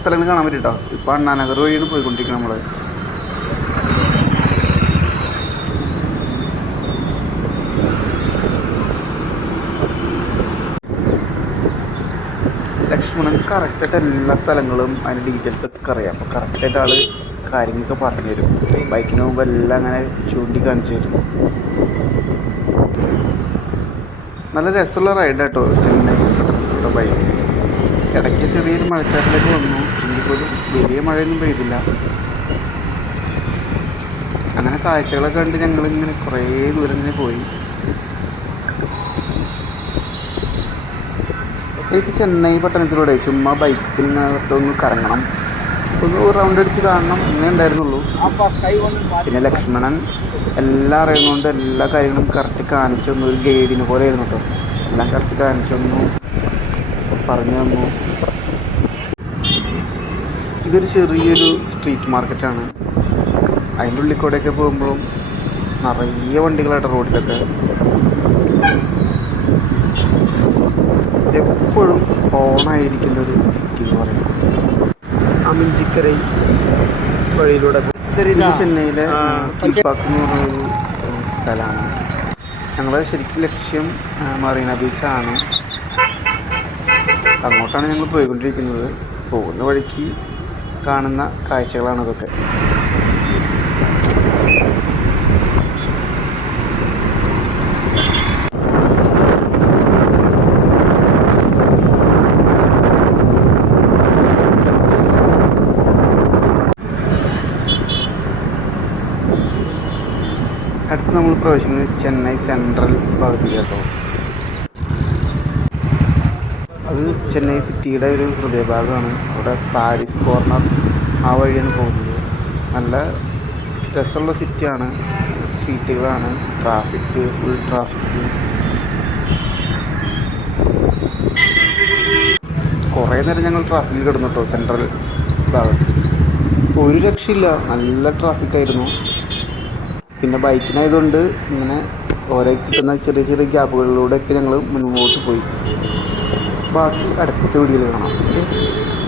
സ്ഥലങ്ങൾ കാണാൻ പറ്റും കേട്ടോ ഇപ്പോൾ അണ്ണാനഗർ വഴിയാണ് പോയിക്കൊണ്ടിരിക്കുന്നത് നമ്മൾ ലക്ഷ്മണൻ കറക്റ്റായിട്ട് എല്ലാ സ്ഥലങ്ങളും അതിന്റെ ഡീറ്റെയിൽസ് ഒക്കെ അറിയാം. അപ്പോൾ കറക്റ്റായിട്ട് ആൾ കാര്യങ്ങളൊക്കെ പറഞ്ഞു തരും. ബൈക്കിന് മുമ്പ് എല്ലാം അങ്ങനെ ചൂണ്ടിക്കാണിച്ചു തരും. നല്ല രസമുള്ള റൈഡ് കേട്ടോ ചെന്നൈ. ബൈക്ക് ഇടയ്ക്ക് ചെറിയൊരു മഴച്ചാട്ടിലേക്ക് വന്നു. എങ്കിൽ പോലും വലിയ മഴയൊന്നും പെയ്തില്ല. അങ്ങനെ കാഴ്ചകളൊക്കെ കണ്ട് ഞങ്ങളിങ്ങനെ കുറേ ദൂരം ഇങ്ങനെ പോയി. എനിക്ക് ചെന്നൈ പട്ടണത്തിലൂടെ ചുമ്മാ ബൈക്കിൽ ഒന്ന് കറങ്ങണം. ഒന്ന് റൗണ്ട് അടിച്ച് കാണണം എന്നേ ഉണ്ടായിരുന്നുള്ളൂ. പിന്നെ ലക്ഷ്മണൻ എല്ലാം അറിയുന്നതുകൊണ്ട് എല്ലാ കാര്യങ്ങളും കറക്റ്റ് കാണിച്ചൊന്നും ഒരു ഗൈഡിനെ പോലെ ആയിരുന്നു കേട്ടോ. എല്ലാം കറക്റ്റ് കാണിച്ചൊന്നും പറഞ്ഞു തന്നു. ഇതൊരു ചെറിയൊരു സ്ട്രീറ്റ് മാർക്കറ്റാണ് അതിന്റെ ഉള്ളിൽ കൂടെയൊക്കെ പോകുമ്പോഴും നിറയെ വണ്ടികളായിട്ട് റോഡിലൊക്കെ. എപ്പോഴും ഓണായിരിക്കുന്ന ഒരു സിറ്റി എന്ന് പറയുന്നത് അമിഞ്ചിക്കരൈ വഴിയിലൂടെ ചെന്നൈയിലെ എന്ന് പറഞ്ഞൊരു സ്ഥലമാണ്. ഞങ്ങളുടെ ശരിക്കും ലക്ഷ്യം മറീന ബീച്ചാണ് അങ്ങോട്ടാണ് ഞങ്ങൾ പോയിക്കൊണ്ടിരിക്കുന്നത്. പോകുന്ന വഴിക്ക് കാണുന്ന കാഴ്ചകളാണ് ഇതൊക്കെ. അടുത്ത് നമ്മൾ പ്രവേശിക്കുന്നത് ചെന്നൈ സെൻട്രൽ ഭാഗത്തേക്ക് കേട്ടോ അത് ചെന്നൈ സിറ്റിയുടെ ഒരു ഹൃദയഭാഗമാണ്. അവിടെ പാരീസ് കോർണർ ആ വഴിയാണ് പോകുന്നത്. നല്ല രസമുള്ള സിറ്റിയാണ്. സ്ട്രീറ്റുകളാണ്. Traffic full traffic. കുറേ നേരം ഞങ്ങൾ ട്രാഫിക്കിൽ കിടന്നു കേട്ടോ സെൻട്രൽ ഭാഗത്ത്. ഒരു രക്ഷയില്ല. നല്ല ട്രാഫിക്കായിരുന്നു പിന്നെ ബൈക്കിനായതുകൊണ്ട് ഇങ്ങനെ ഓരോ കിട്ടുന്ന ചെറിയ ചെറിയ ഗ്യാപ്പുകളിലൂടെയൊക്കെ ഞങ്ങൾ മുൻപോട്ട് പോയി. ബാക്കി അടുത്ത വീഡിയോയിൽ കാണാം. ഓക്കെ